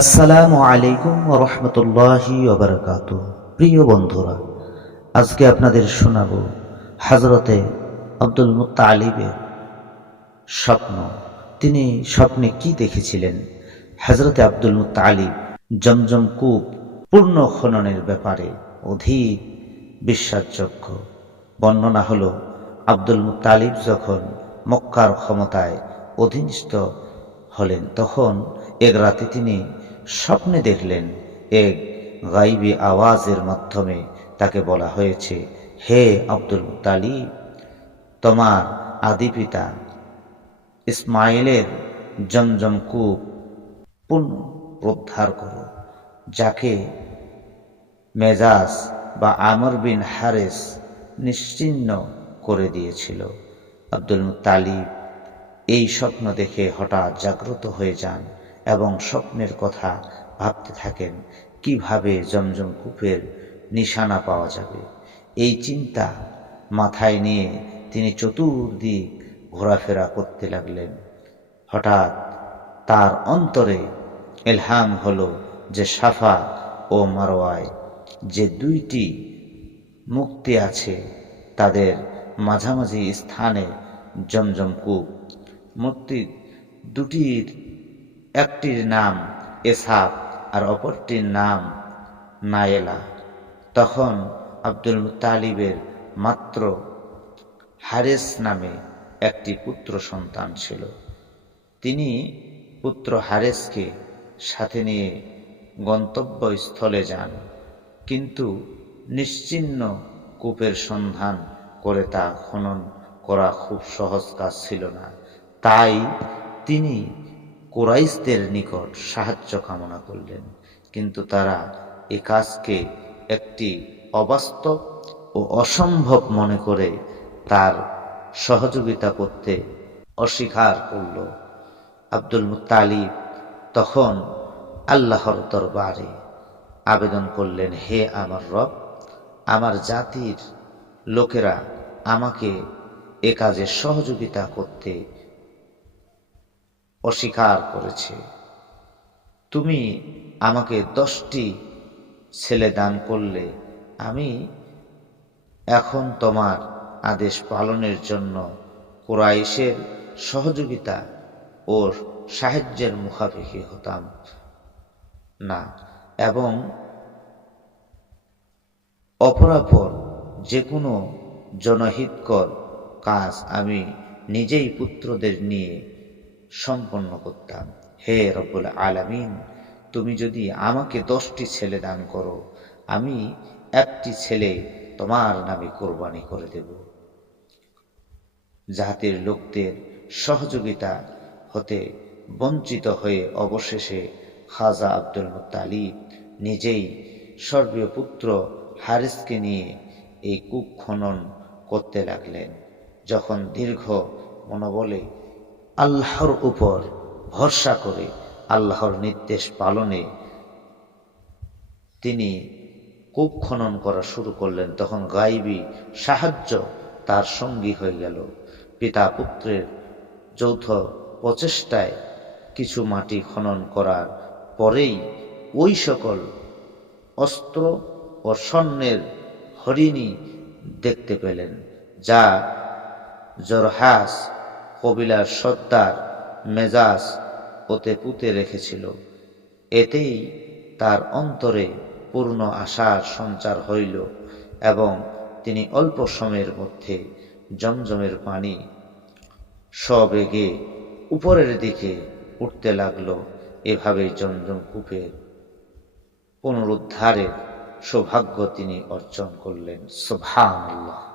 আসসালামু আলাইকুম রহমতুল্লাহি ওবরকাত প্রিয় বন্ধুরা, আজকে আপনাদের শোনাব হজরতে আব্দুল মুতালিবের স্বপ্ন। তিনি স্বপ্নে কি দেখেছিলেন? হজরতে আব্দুল মুতালিব জমজম কূপ, পূর্ণ খননের ব্যাপারে অধিক বিশ্বাসযোগ্য। বর্ণনা হলো, আব্দুল মুতালিব যখন মক্কার ক্ষমতায় অধীনস্থ হলেন, তখন এক রাতে তিনি স্বপ্নে দেখলেন এক গাইবি আওয়াজের মাধ্যমে তাকে বলা হয়েছে, হে আব্দুল মুতালিব, তোমার আদি পিতা ইসমাইলের জমজম কূপ পুনরুদ্ধার করো, যাকে মেজাজ বা আমর বিন হারেস নিশ্চিহ্ন করে দিয়েছিল। আব্দুল মুতালিব এই স্বপ্ন দেখে হঠাৎ জাগ্রত হয়ে যান। এবং স্বপ্নের কথা ভাবতে থাকেন, কীভাবে জমজম কূপের নিশানা পাওয়া যাবে? এই চিন্তা মাথায় নিয়ে তিনি চতুর্দিক ঘোরাফেরা করতে লাগলেন। হঠাৎ তার অন্তরে এলহাম হলো যে সাফা ও মারোয়ায় যে দুইটি মুক্তি আছে তাদের মাঝামাঝি স্থানে জমজম কূপ। মূর্তি দুটির একটির নাম এসাব আর অপরটির নাম নায়েলা। তখন আব্দুল তালিবের মাত্র হারেস নামে একটি পুত্র সন্তান ছিল। তিনি পুত্র হারেসকে সাথে নিয়ে গন্তব্যস্থলে যান, কিন্তু নিশ্চিহ্ন কূপের সন্ধান করে তা খনন করা খুব সহজ কাজ ছিল না। তাই তিনি কোরাইশদের নিকট সাহায্য কামনা করলেন, কিন্তু তারা এ কাজকে একটি অবাস্তব ও অসম্ভব মনে করে তার সহযোগিতা করতে অস্বীকার করল। আব্দুল মুতালিব তখন আল্লাহর দরবারে আবেদন করলেন, হে আমার রব, আমার জাতির লোকেরা আমাকে এ কাজে সহযোগিতা করতে অস্বীকার করেছে। তুমি আমাকে দশটি ছেলে দান করলে, আমি এখন তোমার আদেশ পালনের জন্য কোরাইশের সহযোগিতা ও সাহায্যের মুখাপেক্ষি হতাম না এবং অপরাপর যে কোনো জনহিতকর কাজ আমি নিজেই পুত্রদের নিয়ে সম্পন্ন করতাম। হে রব্বুল আলামিন, তুমি যদি আমাকে দশটি ছেলে দান করো, আমি একটি ছেলে তোমার নামে কোরবানি করে দেব। জাতির লোকদের সহযোগিতা হতে বঞ্চিত হয়ে অবশেষে খাজা আব্দুল মুতালিব নিজেই স্বর্গীয় পুত্র হারিসকে নিয়ে এই কূপ খনন করতে লাগলেন, যখন দীর্ঘ মনোবলে আল্লাহর উপর ভরসা করে, আল্লাহর নির্দেশ পালনে তিনি কূপ খনন করা শুরু করলেন। তখন গাইবি সাহায্য তার সঙ্গী হয়ে গেল। পিতা পুত্রের যৌথ প্রচেষ্টায় কিছু মাটি খনন করার পরেই ওই সকল অস্ত্র ও স্বর্ণের হরিণী দেখতে পেলেন, যা জরহাস কবিলার সর্দার মেজাজ ওতে পুঁতে রেখেছিল। এতেই তার অন্তরে পূর্ণ আশার সঞ্চার হইল এবং তিনি অল্প সময়ের মধ্যে জমজমের পানি সবেগে উপরের দিকে উঠতে লাগল এভাবে জমজম কূপের পুনরুদ্ধারের সৌভাগ্য তিনি অর্জন করলেন। সুবহানাল্লাহ।